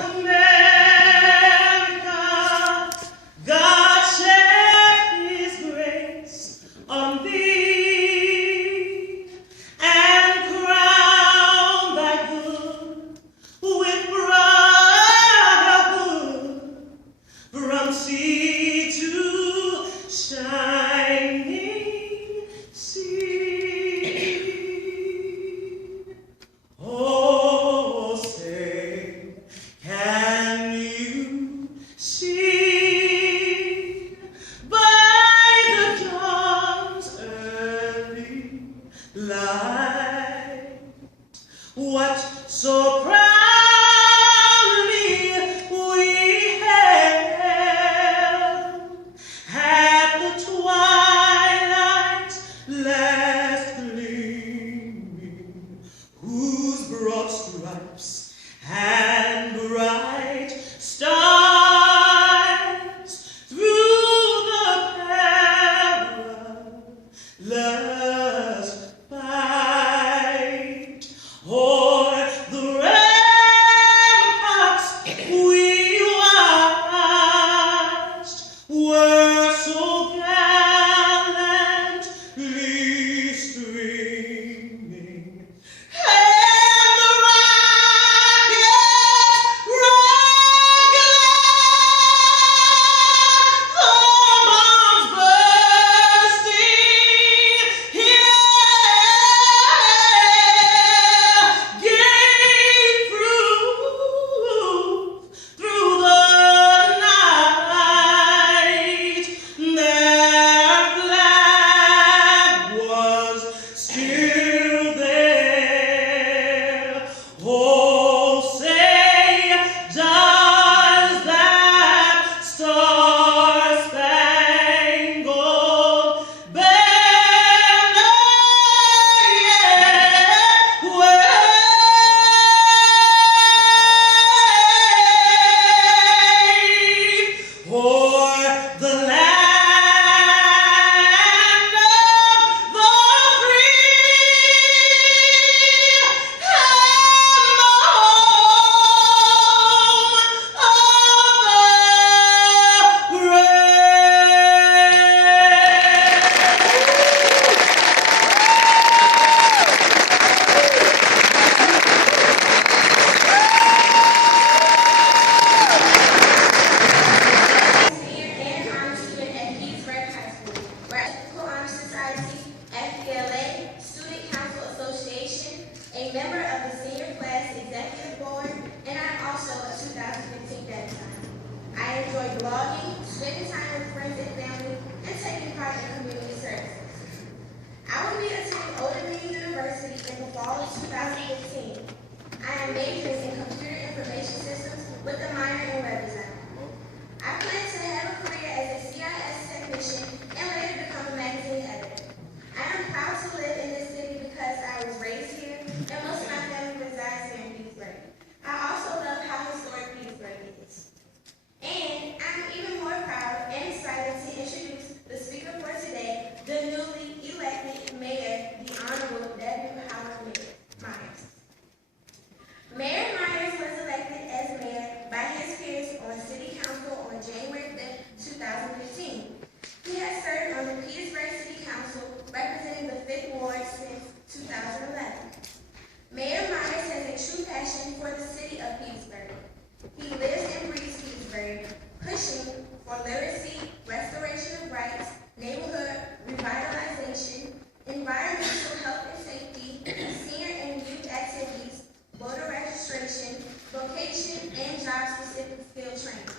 America, God shed His grace on thee and crown thy good with brotherhood from sea to shining sea. Oh, say, can you see by the dawn's early light what so proudly we hailed at the twilight's last gleaming, whose broad stripes and bright stars through the perilous fight o'er the ramparts we watched were so gallantly streaming, and the rockets rang glad, the bombs bursting here gave proof through the night their flag was still there. Oh, say, does that star-spangled banner yet wave o'er the land of the free and the home of the Senior and honor student at Petersburg High School. We're at the Honor Society, FPLA, Student Council Association, a member of the Senior Class Executive Board, and I'm also a 2015 debutante. I enjoy blogging, spending time with friends and family, and taking part in community services. I will be attending Old Dominion University in the fall of 2015. I am majoring in computer information systems with a minor in web design. I plan to have a career as a CIS technician and later become a magazine editor. I am proud to live in this city because I was raised here and most of my family resides here in Petersburg. I also love how historic Petersburg is. And I'm even more proud and excited to introduce the speaker for today, the newly elected mayor, the Honorable W. Howard Myers. Mayor Myers was elected as mayor by his peers on City Council on January 5th, 2015. He has served on the Petersburg City Council representing the 5th Ward since 2011. Mayor Myers has a true passion for the city of Petersburg. He lives and breathes Petersburg, pushing for literacy, restoration of rights, neighborhood revitalization, environmental health and safety, senior and youth activities, voter registration, vocation, and job-specific skill training.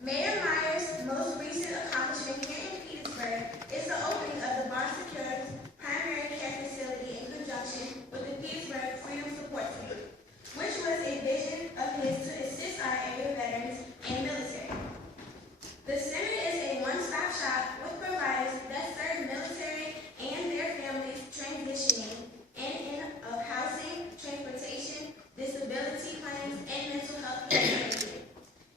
Mayor Myers' most recent accomplishment here in Petersburg is the opening of the Bar Secure's primary care facility in conjunction with the Petersburg Freedom Support Center, which was a vision of his to assist our area veterans and military. The center is a one-stop shop with providers that serve military and their families transitioning in and of housing, transportation, disability claims, and mental health care.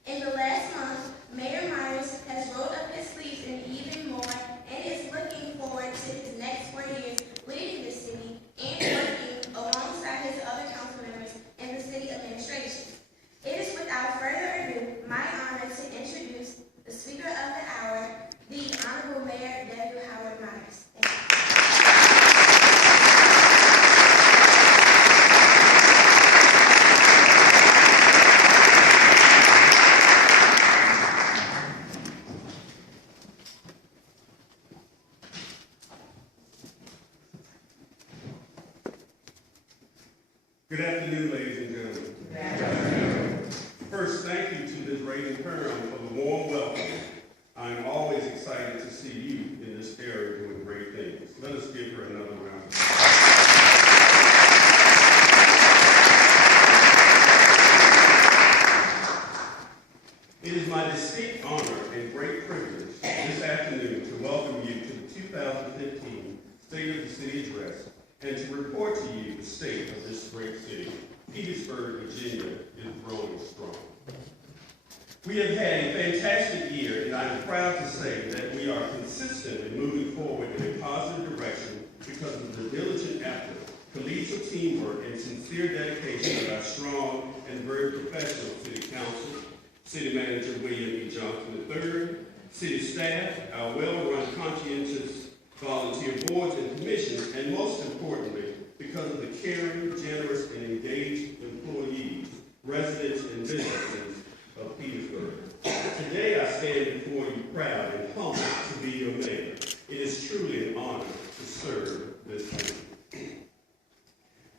In the last month, Mayor Myers has rolled up his sleeves and even more and is looking Braden Perham for the warm welcome. I'm always excited to see you in this area doing great things. Let us give her another round of applause. It is my distinct honor and great privilege this afternoon to welcome you to the 2015 State of the City Address and to report to you the state of this great city. Petersburg, Virginia is growing strong. We have had a fantastic year, and I am proud to say that we are consistent in moving forward in a positive direction because of the diligent effort, collegial teamwork, and sincere dedication of our strong and very professional City Council, City Manager William E. Johnson III, City staff, our well-run, conscientious volunteer boards and commissions, and most importantly, because of the caring, generous, and engaged employees, residents, and businesses of Petersburg. Today I stand before you proud and humbled to be your mayor. It is truly an honor to serve this city.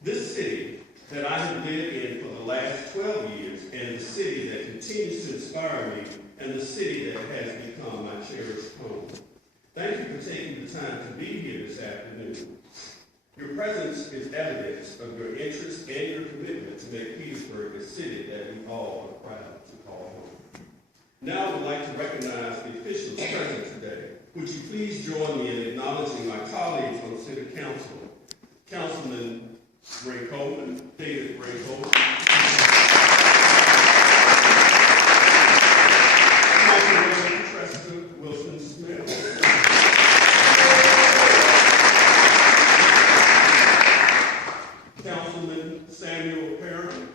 This city that I have lived in for the last 12 years, and the city that continues to inspire me, and the city that has become my cherished home. Thank you for taking the time to be here this afternoon. Your presence is evidence of your interest and your commitment to make Petersburg a city that we all are proud to call home. Now I would like to recognize the officials present today. Would you please join me in acknowledging my colleagues on City Council? Councilman Ray Coleman, David Ray Coleman. Councilwoman Tressa Wilson Smith. Councilman Samuel Perrin.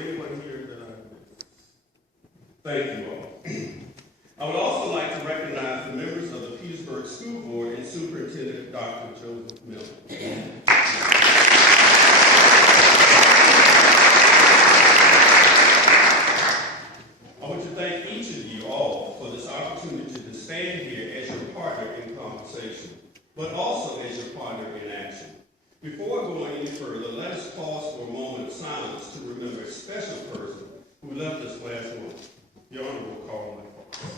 Anyone here that I missed? Thank you all. I would also like to recognize the members of the Petersburg School Board and Superintendent Dr. Joseph Miller. I want to thank each of you all for this opportunity to stand here as your partner in conversation, but also as your partner in action. Before going any further, let us pause for a moment of silence to remember a special person who left us last month, the Honorable Carl McFarland.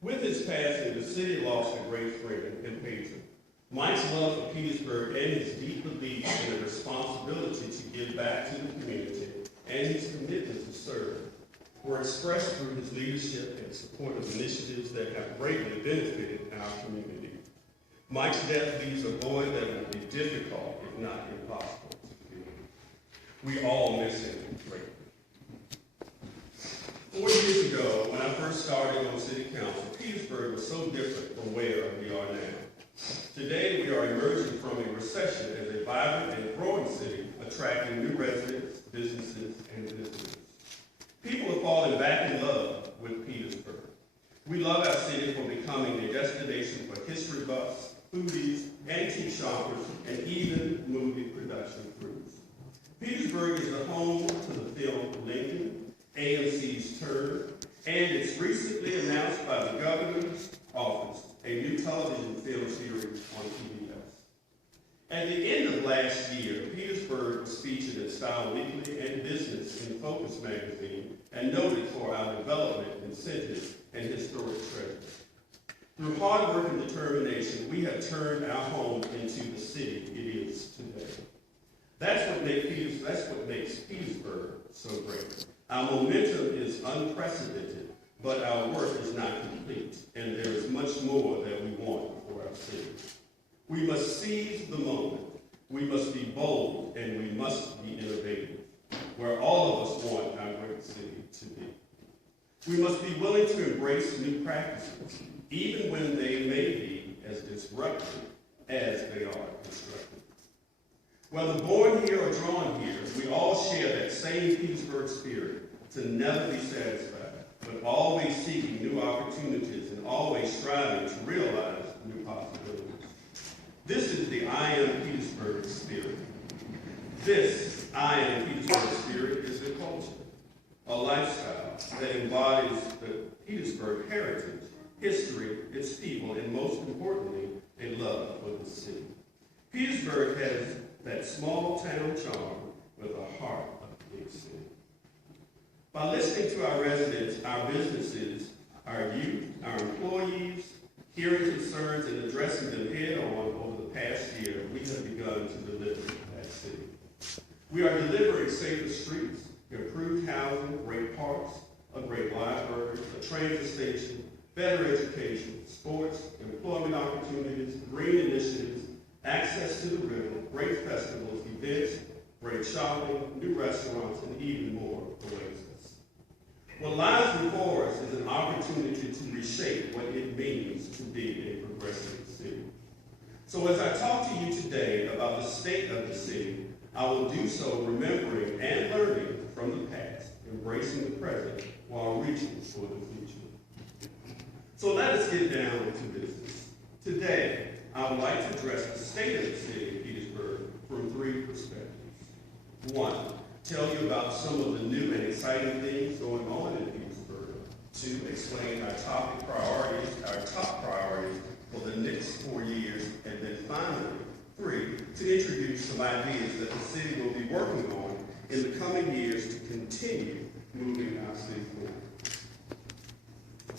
With his passing, the city lost a great friend and patron. Mike's love for Petersburg and his deep belief in the responsibility to give back to the community and his commitment to serve were expressed through his leadership and support of initiatives that have greatly benefited our community. Mike's death leaves a void that will be difficult, if not impossible, to fill. We all miss him greatly. 4 years ago, when I first started on City Council, Petersburg was so different from where we are now. Today, we are emerging from a recession as a vibrant and growing city, attracting new residents, businesses, and visitors. People are falling back in love with Petersburg. We love our city for becoming a destination for history buffs, foodies, antique shoppers, and even movie production crews. Petersburg is the home to the film Lincoln, AMC's Turner, and it's recently announced by the governor's office a new television film series on PBS. At the end of last year, Petersburg was featured in Style Weekly and Business in Focus magazine and noted for our development incentives and historic treasures. Through hard work and determination, we have turned our home into the city it is today. That's what makes Petersburg so great. Our momentum is unprecedented, but our work is not complete, and there is much more that we want for our city. We must seize the moment. We must be bold, and we must be innovative, where all of us want our great city to be. We must be willing to embrace new practices, even when they may be as disruptive as they are constructive. Whether born here or drawn here, we all share that same Petersburg spirit to never be satisfied, but always seeking new opportunities and always striving to realize new possibilities. This is the I Am Petersburg spirit. This I Am Petersburg spirit is a culture, a lifestyle that embodies the Petersburg heritage, history, its people, and most importantly, a love for the city. Petersburg has that small town charm with a heart of a big city. By listening to our residents, our businesses, our youth, our employees, hearing concerns and addressing them head on over the past year, we have begun to deliver that city. We are delivering safer streets, improved housing, great parks, a great library, a transit station, better education, sports, employment opportunities, green initiatives, access to the river, great festivals, events, great shopping, new restaurants, and even more awaits us. What lies before us is an opportunity to reshape what it means to be a progressive city. So as I talk to you today about the state of the city, I will do so remembering and learning from the past, embracing the present while reaching for the future. So let us get down to business. Today, I would like to address the state of the city of Petersburg from three perspectives. One, tell you about some of the new and exciting things going on in Petersburg. Two, explain our top priorities for the next 4 years. And then finally, three, to introduce some ideas that the city will be working on in the coming years to continue moving our city forward.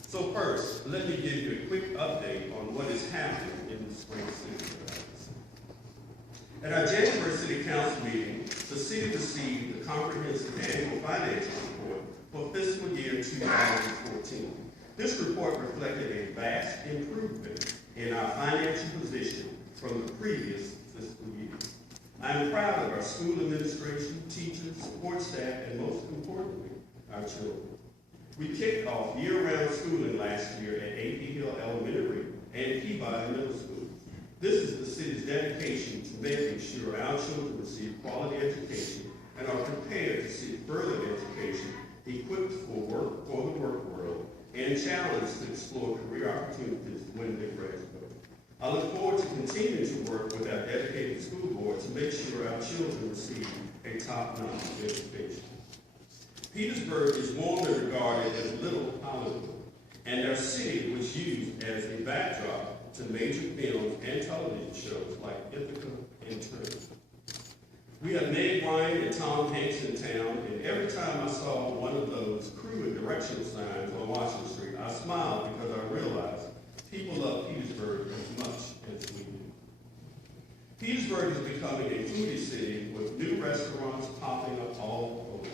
So first, let me give you a quick update on what is happening in the spring city. At our January City Council meeting, the city received the comprehensive annual financial report for fiscal year 2014. This report reflected a vast improvement in our financial position from the previous fiscal year. I am proud of our school administration, teachers, support staff, and most importantly, our children. We kicked off year-round schooling last year at A.P. Hill Elementary and Peabody Middle School. This is the city's dedication to making sure our children receive quality education and are prepared to seek further education, equipped for the work world, and challenged to explore career opportunities when they graduate. I look forward to continuing to work with our dedicated school board to make sure our children receive a top-notch education. Petersburg is warmly regarded as Little Hollywood, and our city was used as a backdrop to major films and television shows like Ithaca and Turner. We have Meg Ryan and Tom Hanks in town, and every time I saw one of those crew and directional signs on Washington Street, I smiled because I realized people love Petersburg as much as we do. Petersburg is becoming a foodie city with new restaurants popping up all over.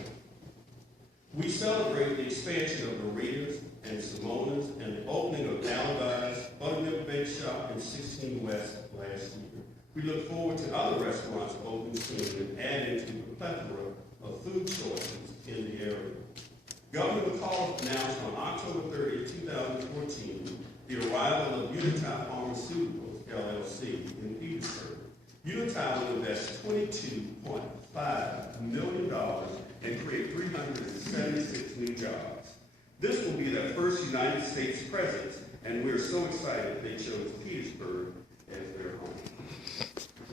We celebrate the expansion of Marita's and Simona's and the opening of Alibi's Buttermilk Bake Shop in 16 West last year. We look forward to other restaurants opening soon and adding to the plethora of food choices in the area. Governor McCall announced on October 30, 2014, the arrival of Unitai Pharmaceuticals, LLC, in Petersburg. Unitai will invest $22.5 million and create 376 new jobs. This will be their first United States presence, and we're so excited they chose Petersburg as their home.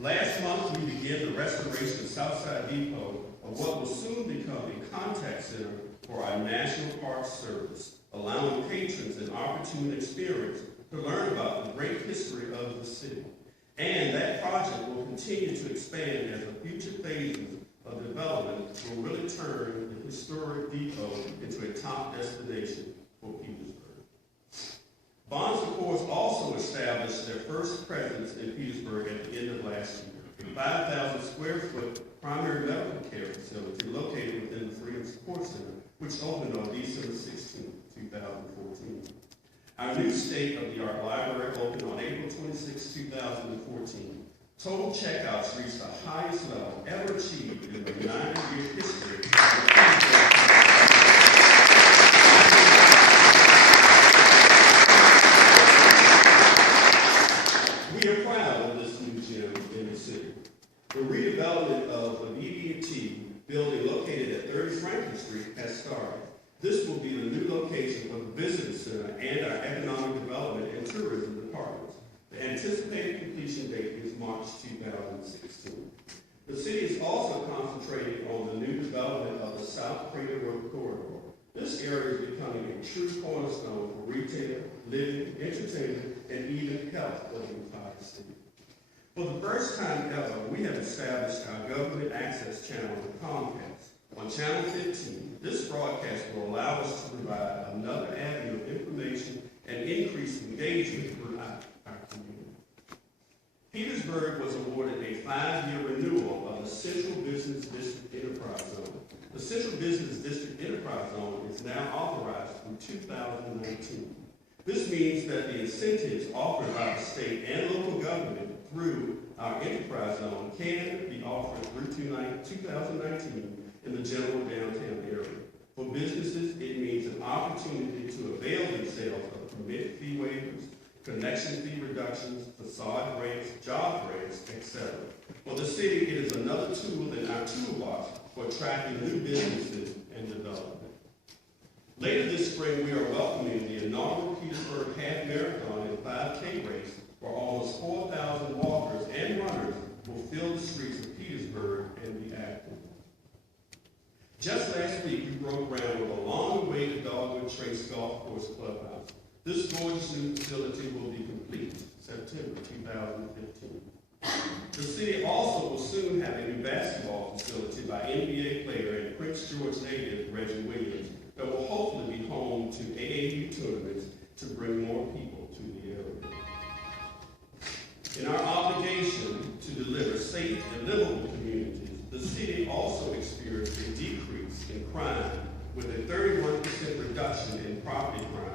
Last month, we began the restoration of Southside Depot of what will soon become a contact center for our National Park Service, allowing patrons an opportune experience to learn about the great history of the city. And that project will continue to expand as the future phases of development will really turn the historic depot into a top destination for Petersburg. Bonds, of course, also established their first presence in Petersburg at the end of last year, a 5,000 square foot primary medical care facility located within the Freedom Support Center, which opened on December 16, 2014. Our new state-of-the-art library opened on April 26, 2014. Total checkouts reached the highest level ever achieved in the 9-year history of the We are proud of this new gym in the city. The redevelopment of the BB&T building located at 30 Franklin Street has started. This will be the new location for the Visitor Center and our Economic Development and Tourism departments. The anticipated completion date is March 2016. The city is also concentrating on the new development of the South Crater Road Corridor. This area is becoming a true cornerstone for retail, living, entertainment, and even health of the entire city. For the first time ever, we have established our government access channel with Comcast. On Channel 15, this broadcast will allow us to provide another avenue of information and increase engagement throughout our community. Petersburg was awarded a 5-year renewal of the Central Business District Enterprise Zone. The Central Business District Enterprise Zone is now authorized through 2019. This means that the incentives offered by the state and local government through our enterprise zone can be offered through 2019 in the general downtown area. For businesses, it means an opportunity to avail themselves of permit fee waivers, connection fee reductions, facade grants, job grants, etc. For the city, it is another tool in our toolbox for attracting new businesses and development. Later this spring, we are welcoming the inaugural Petersburg Half Marathon and 5K race, where almost 4,000 walkers and runners will fill the streets of Petersburg and be active. Just last week, we broke ground with a long-awaited Dogwood Trace Golf Course Clubhouse. This gorgeous new facility will be complete September 2015. The city also will soon have a new basketball facility by NBA player and Prince George native Reggie Williams that will hopefully be home to AAU tournaments to bring more people to the area. In our obligation to deliver safe and livable communities, the city also experienced a decrease in crime with a 31% reduction in property crime